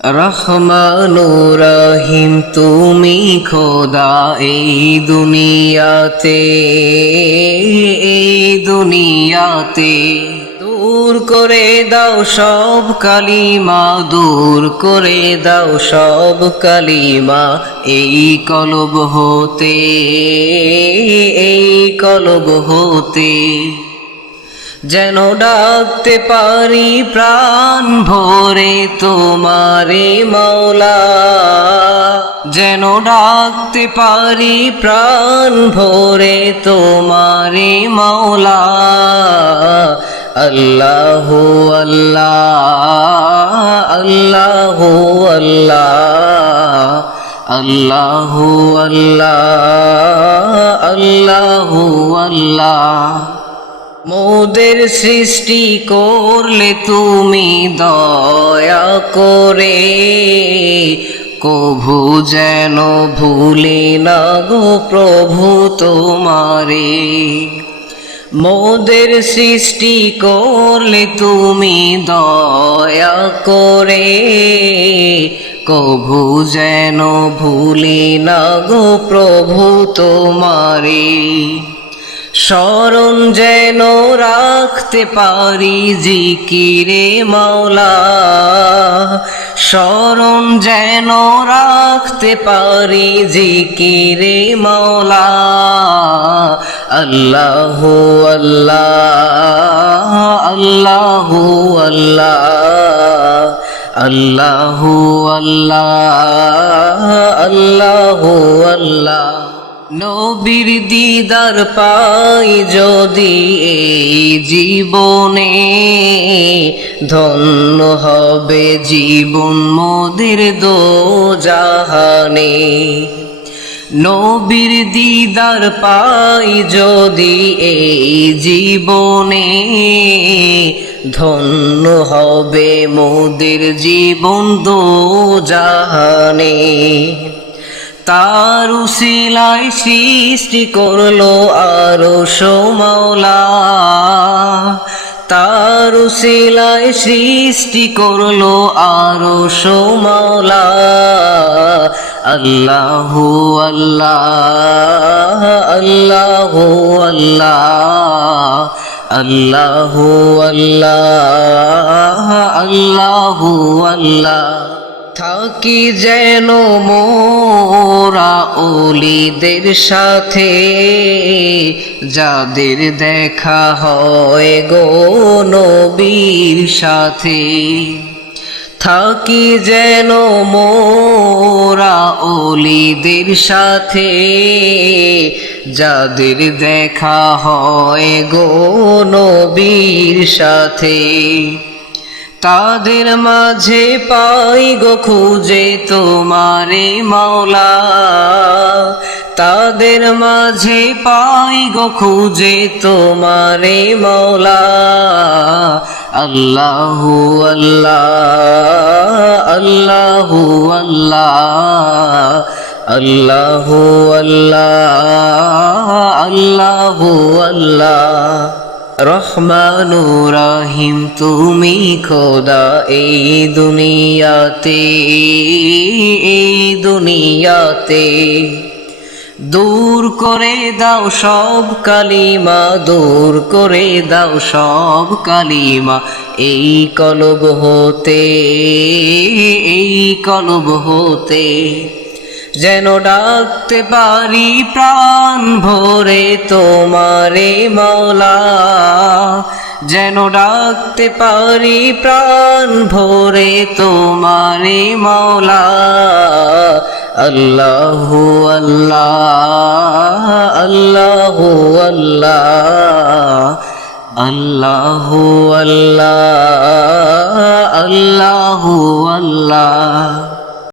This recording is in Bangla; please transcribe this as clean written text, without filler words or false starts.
রহমানুর রহিম তুমি খোদা এই দুনিয়াতে দূর করে দাও সব কালিমা, দূর করে দাও সব কালিমা এই কলব হতে যেন ডাকতে পারি প্রাণ ভরে তোমারে মাওলা, যেন ডাকতে পারি প্রাণ ভরে তোমারে মাওলা। আল্লাহু আল্লাহ আল্লাহু আল্লাহ আল্লাহু আল্লাহ আল্লাহু আল্লাহ। মোদের সৃষ্টি করলে তুমি দয়া করে, কভু যেন ভুলি না গো প্রভু তোমারে। মোদের সৃষ্টি করলে তুমি দয়া করে, কভু যেন ভুলি না গো প্রভু তোমারে। স্মরণ যেন রাখতে পারি জিকিরে মাওলা, স্মরণ যেন রাখতে পারি জিকিরে মাওলা। আল্লাহু আল্লাহ আল্লাহু আল্লাহ আল্লাহু আল্লাহ আল্লাহু আল্লাহ। নবীর দিদার পাই যদি এই জীবনে, ধন্য হবে জীবন মোদের দোজাহানে। নবীর দিদার পাই যদি এই জীবনে, ধন্য হবে মোদের জীবন দোজাহানে। তার উসিলায় সৃষ্টি করলো আরশ মাওলা, তার উসিলায় সৃষ্টি করলো আরশ মাওলা। আল্লাহু আল্লাহ আল্লাহু আল্লাহ আল্লাহু আল্লাহ আল্লাহু আল্লাহ। থাকি যেন মোরা ওলিদের সাথে, যাদের দেখা হয় গো নবীর সাথে। থাকি যেন মোরা ওলিদের সাথে, যাদের দেখা হয় গো নবীর সাথে। তাদের মাঝে পাই গো খুঁজে তোমারে মাওলা, তাদের মাঝে পাই গো খুঁজে তোমারে মাওলা। আল্লাহু আল্লাহ আল্লাহু আল্লাহ আল্লাহু আল্লাহ আল্লাহু আল্লাহ। রহমানুর রহিম তুমি খোদা এই দুনিয়াতে দূর করে দাও সব কালিমা, দূর করে দাও সব কালিমা এই কলব হতে যেন ডাকতে পারি প্রাণ ভরে তোমারে মাওলা, যেন ডাকতে পারি প্রাণ ভরে তোমারে মাওলা। আল্লাহু আল্লাহ আল্লাহু আল্লাহ আল্লাহু আল্লাহ আল্লাহু আল্লাহ।